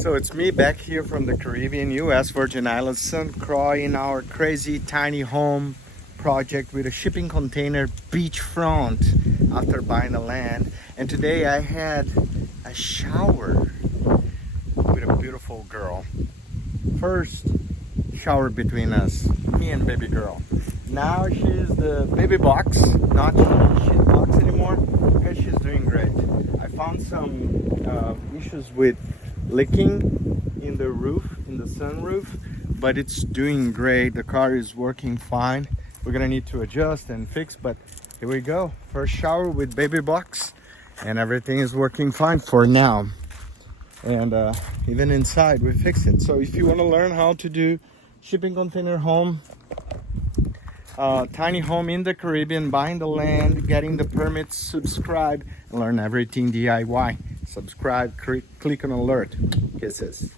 So it's me back here from the Caribbean, US Virgin Islands, St. Croix, in our crazy tiny home project with a shipping container beachfront after buying the land. And today I had a shower with a beautiful girl. First shower between us, me and baby girl. Now she's the baby box, not shit box anymore, because she's doing great. I found some issues with leaking in the roof, in the sunroof, but it's doing great. The car is working fine. We're gonna need to adjust and fix, but here we go. First shower with baby box, and everything is working fine for now. And even inside we fixed it. So if you want to learn how to do shipping container home, tiny home in the Caribbean, buying the land, getting the permits, subscribe and learn everything DIY. Subscribe, click on alert. Kisses.